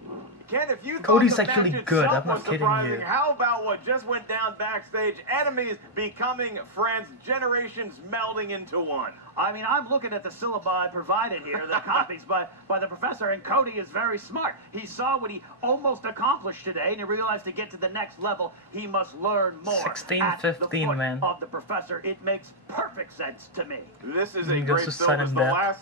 Ken, if you thought Cody's the actually match good, itself I'm not was kidding surprising, you. how about what just went down backstage? Enemies becoming friends, generations melding into one. I mean, I'm looking at the syllabi provided here, the copies by the professor, and Cody is very smart. He saw what he almost accomplished today, and he realized to get to the next level, he must learn more. 16, At the 15, foot man. of the professor, it makes perfect sense to me. This is He a goes great to film. sudden It's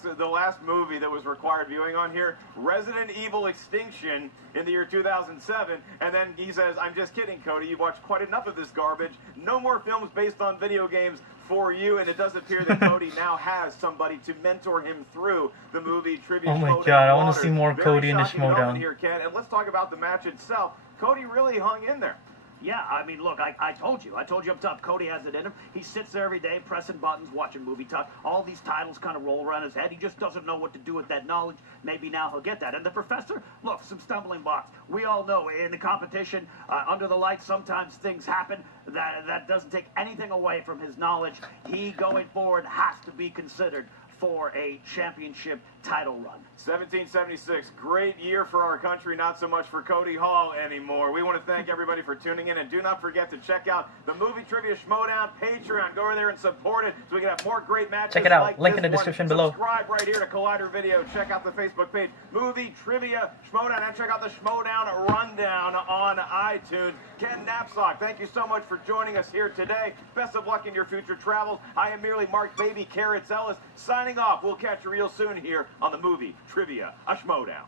death. the last movie that was required viewing on here, Resident Evil Extinction in the year 2007, and then he says, "I'm just kidding, Cody. You've watched quite enough of this garbage. No more films based on video games for you." And it does appear that Cody now has somebody to mentor him through the movie Trivia Oh my Schmoedown God, I wanna waters. see more Very Cody in the shocking moment Schmoedown. here, Ken. And let's talk about the match itself. Cody really hung in there. Yeah, I mean, look, I told you up top, Cody has it in him. He sits there every day pressing buttons, watching movie talk. All these titles kind of roll around his head. He just doesn't know what to do with that knowledge. Maybe now he'll get that. And the professor, look, some stumbling blocks. We all know in the competition, under the lights, sometimes things happen. That doesn't take anything away from his knowledge. He, going forward, has to be considered for a championship title run. 1776, great year for our country, not so much for Cody Hall anymore. We want to thank everybody for tuning in, and do not forget to check out the Movie Trivia Schmoedown Patreon. Go over there and support it so we can have more great matches. Check it out. Like Link in the this description one. below. Subscribe right here to Collider Video. Check out the Facebook page, Movie Trivia Schmoedown, and check out the Schmoedown Rundown on iTunes. Ken Knapsack, thank you so much for joining us here today. Best of luck in your future travels. I am merely Mark Baby Carrots Ellis, signing off. We'll catch you real soon here on the Movie Trivia Schmoedown.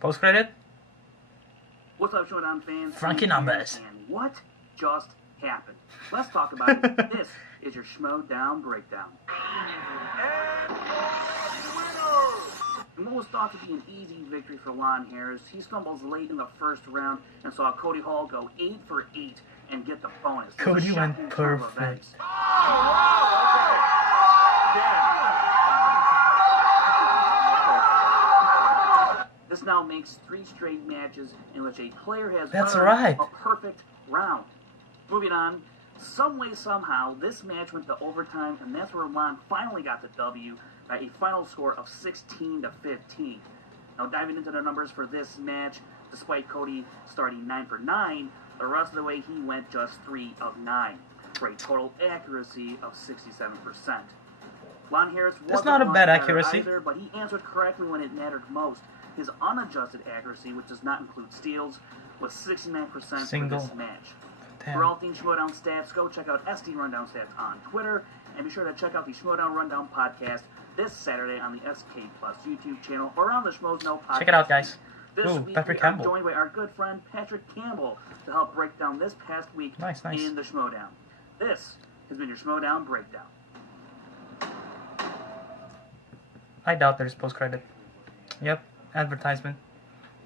Post credit. What's up, Schmoedown fans? Frankie numbers. And what just happened? Let's talk about it. This is your Schmoedown breakdown. In what was thought to be an easy victory for Lon Harris, he stumbles late in the first round and saw Cody Hall go 8 for 8 and get the bonus. Cody went perfect. This now makes 3 straight matches in which a player has That's earned right. a perfect round. Moving on, some way, somehow, this match went to overtime, and that's where Lon finally got the W by a final score of 16 to 15. Now, diving into the numbers for this match, despite Cody starting 9 for 9, the rest of the way he went just 3 of 9, for a total accuracy of 67%. Lon Harris wasn't not a much bad better accuracy. either, but he answered correctly when it mattered most. His unadjusted accuracy, which does not include steals, was 69% Single. for this match. Damn. For all things Schmoedown stats, go check out SD Rundown Stats on Twitter, and be sure to check out the Schmoedown Rundown podcast this Saturday on the SK Plus YouTube channel or on the Schmoes Know podcast. Check it out, guys. This Ooh, week Patrick we are Campbell. joined by our good friend Patrick Campbell to help break down this past week Nice. in the Schmoedown. This has been your Schmoedown Breakdown. I doubt there's post credit. Yep, advertisement.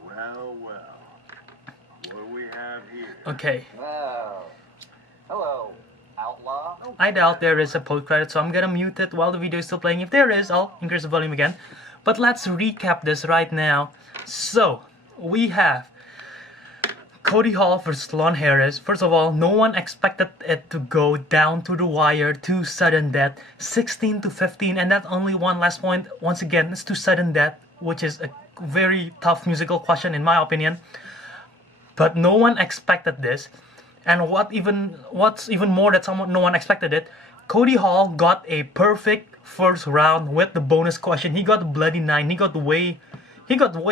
Well, what do we have here? Okay. Wow. Hello, outlaw. I doubt there is a post credit, so I'm gonna mute it while the video is still playing. If there is, I'll increase the volume again. But let's recap this right now. So, we have Cody Hall versus Lon Harris. First of all, no one expected it to go down to the wire, to sudden death, 16 to 15, and that only one last point. Once again, it's to sudden death, which is a very tough musical question in my opinion. But no one expected this. And what's even more that no one expected it, Cody Hall got a perfect first round with the bonus question. He got a bloody 9. He got way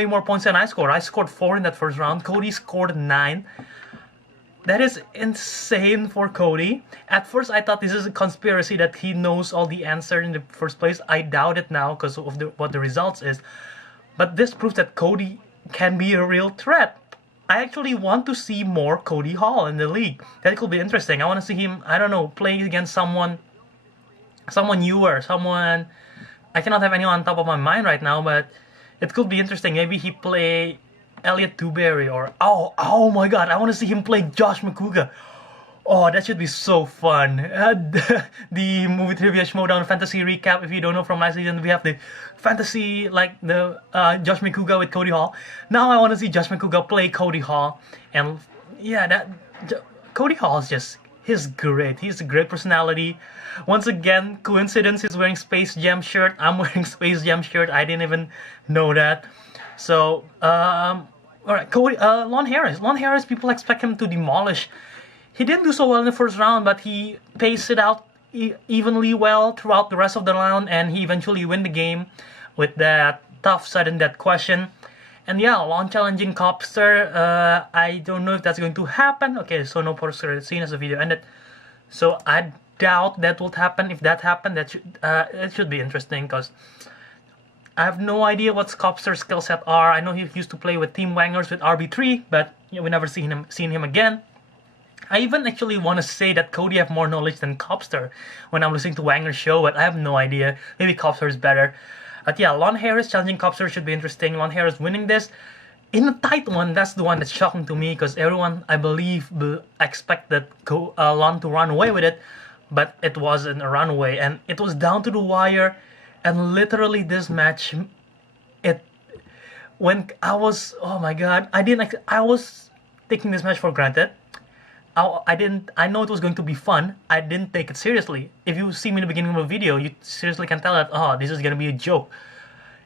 more points than I scored. I scored 4 in that first round. Cody scored 9. That is insane for Cody. At first I thought this is a conspiracy that he knows all the answer in the first place. I doubt it now because of what the results is. But this proves that Cody can be a real threat. I actually want to see more Cody Hall in the league. That could be interesting. I want to see him, I don't know, playing against someone newer, someone... I cannot have anyone on top of my mind right now, but it could be interesting. Maybe he play Elliot Dewberry or... Oh my god, I want to see him play Josh McCouga. Oh, that should be so fun. The Movie Trivia Schmoedown Fantasy Recap, if you don't know from last season, we have the fantasy, like the Josh McCouga with Cody Hall. Now I want to see Josh McCouga play Cody Hall. And yeah, Cody Hall is just... He's great. He's a great personality. Once again, coincidence, he's wearing Space Jam shirt. I'm wearing Space Jam shirt. I didn't even know that. So, alright, Lon Harris. Lon Harris, people expect him to demolish. He didn't do so well in the first round, but he paced it out evenly well throughout the rest of the round, and he eventually win the game with that tough sudden death question. And yeah, Lon challenging Copster. I don't know if that's going to happen. Okay, so no post-credit scene as the video ended. So I doubt that will happen. If that happened, it should be interesting because I have no idea what Copster's skill set are. I know he used to play with Team Wangers with RB3, but we never seen him again. I even actually want to say that Cody have more knowledge than Copster when I'm listening to Wanger's show, but I have no idea. Maybe Copster is better. But yeah, Lon Harris challenging Copster should be interesting. Lon Harris winning this. in a tight one, that's the one that's shocking to me, because everyone, I believe, expected Lon to run away with it, but it wasn't a runaway, and it was down to the wire, and literally this match, oh my god, I was taking this match for granted. I know it was going to be fun. I didn't take it seriously. If you see me in the beginning of the video, you seriously can tell that, oh, this is gonna be a joke.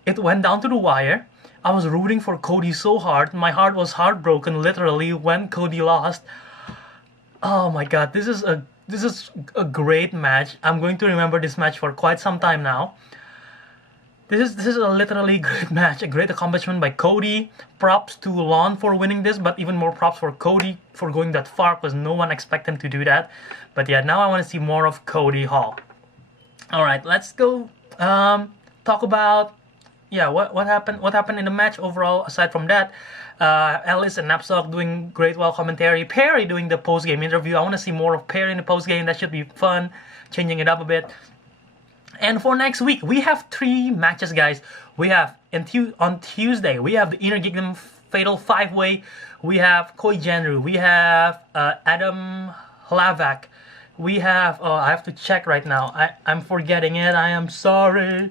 It went down to the wire. I was rooting for Cody so hard. My heart was heartbroken literally when Cody lost. Oh my god, this is a great match. I'm going to remember this match for quite some time now. This is a literally great match, a great accomplishment by Cody. Props to Lon for winning this, but even more props for Cody for going that far, because no one expected him to do that. But yeah, now I want to see more of Cody Hall. Alright, let's go talk about what happened in the match overall. Aside from that, Ellis and Napsok doing great while commentary. Perry doing the post-game interview. I want to see more of Perry in the post-game. That should be fun, changing it up a bit. And for next week, we have 3 matches, guys. We have on Tuesday, we have the Inner Geekdom Fatal 5-Way. We have Koi Jenru. We have Adam Hlavak. We have, I have to check right now. I'm forgetting it. I am sorry.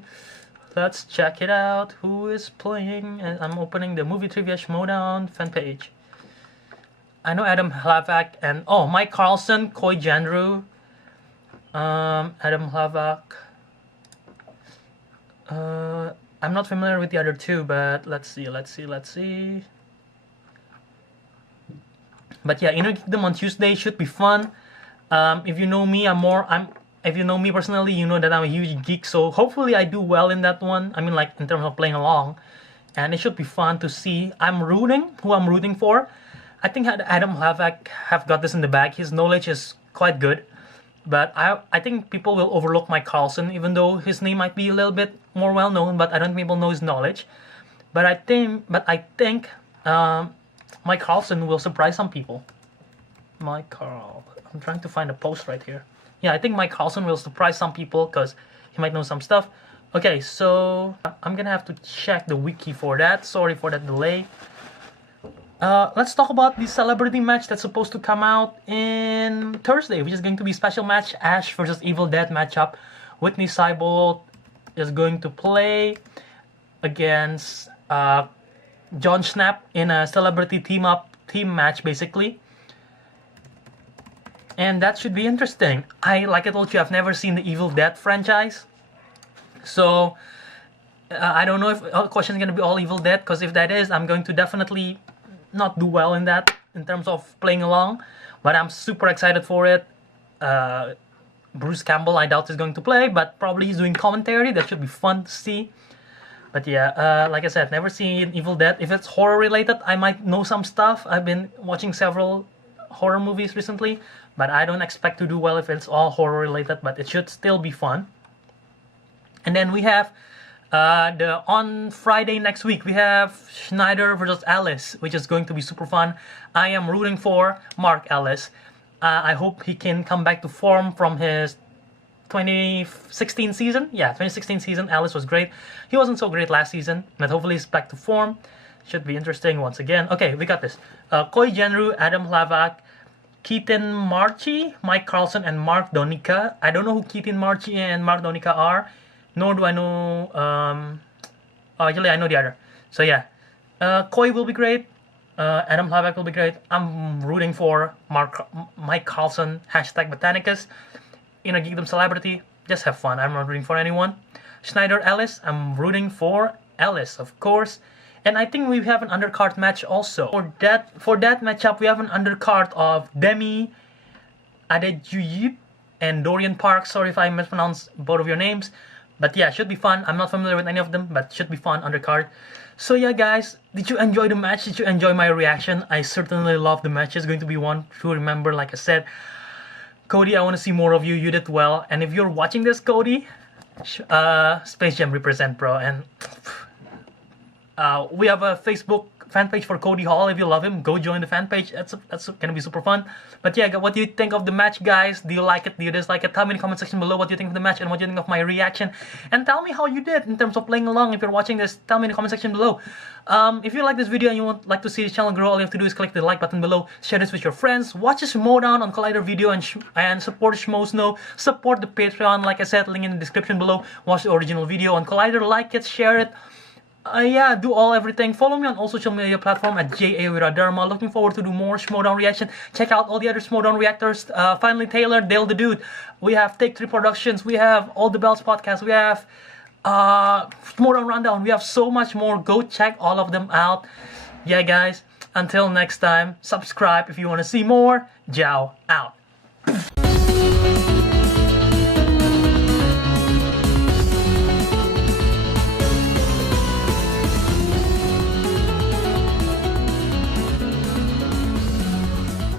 Let's check it out. Who is playing? And I'm opening the Movie Trivia Schmoedown fan page. I know Adam Hlavak and Mike Carlson, Koi Jenru, Adam Hlavak. I'm not familiar with the other 2, but let's see. But yeah, Inner Geekdom on Tuesday should be fun. If you know me, if you know me personally, you know that I'm a huge geek, so hopefully I do well in that one. I mean, like, in terms of playing along. And it should be fun to see. Who I'm rooting for. I think Adam Hlavak have got this in the bag. His knowledge is quite good. But I think people will overlook Mike Carlson, even though his name might be a little bit more well known, but I don't think people know his knowledge. But I think Mike Carlson will surprise some people. I'm trying to find a post right here. Yeah, I think Mike Carlson will surprise some people because he might know some stuff. Okay, so I'm gonna have to check the wiki for that. Sorry for that delay. Let's talk about the celebrity match that's supposed to come out in Thursday, which is going to be a special match, Ash versus Evil Dead matchup. Whitney Seibold is going to play against John Schnapp in a celebrity team match, basically. And that should be interesting. Like I told you, I've never seen the Evil Dead franchise. So, I don't know if all the questions are going to be all Evil Dead, because if that is, I'm going to definitely not do well in that, in terms of playing along. But I'm super excited for it. Bruce Campbell, I doubt is going to play, but probably he's doing commentary. That should be fun to see. But yeah, like I said, never seen Evil Dead. If it's horror related, I might know some stuff. I've been watching several horror movies recently, but I don't expect to do well if it's all horror related, but it should still be fun. And then we have on Friday next week, we have Schneider versus Ellis, which is going to be super fun. I am rooting for Mark Ellis. I hope he can come back to form from his 2016 season. Yeah, 2016 season, Ellis was great. He wasn't so great last season, but hopefully he's back to form. Should be interesting once again. Okay, we got this. Koi Jenru, Adam Hlavak, Keaton Marchi, Mike Carlson, and Mark Donica. I don't know who Keaton Marchi and Mark Donica are, nor do I know... actually, I know the other. So yeah, Koi will be great. Adam Hlavak will be great. I'm rooting for Mike Carlson, #Botanicus. Inner Geekdom Celebrity, just have fun. I'm not rooting for anyone. Schneider Ellis, I'm rooting for Ellis, of course. And I think we have an undercard match also. For that matchup, we have an undercard of Demi Adejuyip and Dorian Park. Sorry if I mispronounced both of your names. But yeah, should be fun. I'm not familiar with any of them, but should be fun undercard. So yeah, guys, did you enjoy the match? Did you enjoy my reaction? I certainly love the match. It's going to be one to remember, like I said. Cody, I want to see more of you. You did well. And if you're watching this, Cody, Space Jam represent, bro. And we have a Facebook fan page for Cody Hall. If you love him, go join the fan page. That's gonna be super fun. But yeah, what do you think of the match, guys? Do you like it? Do you dislike it? Tell me in the comment section below what you think of the match and what you think of my reaction. And tell me how you did in terms of playing along. If you're watching this, tell me in the comment section below. If you like this video and you want like to see the channel grow, all you have to do is click the like button below. Share this with your friends. Watch a Schmoedown on Collider video and support Schmoesnow. Support the Patreon, like I said, link in the description below. Watch the original video on Collider. Like it, share it. Yeah, do everything. Follow me on all social media platform at JA Looking forward to do more Schmoedown reaction. Check out all the other Schmoedown reactors. Finally Taylor, Dale the Dude. We have Take 3 Productions. We have All the Bells podcast. We have Schmoedown Rundown. We have so much more. Go check all of them out. Yeah, guys. Until next time, subscribe if you want to see more. Jiao out.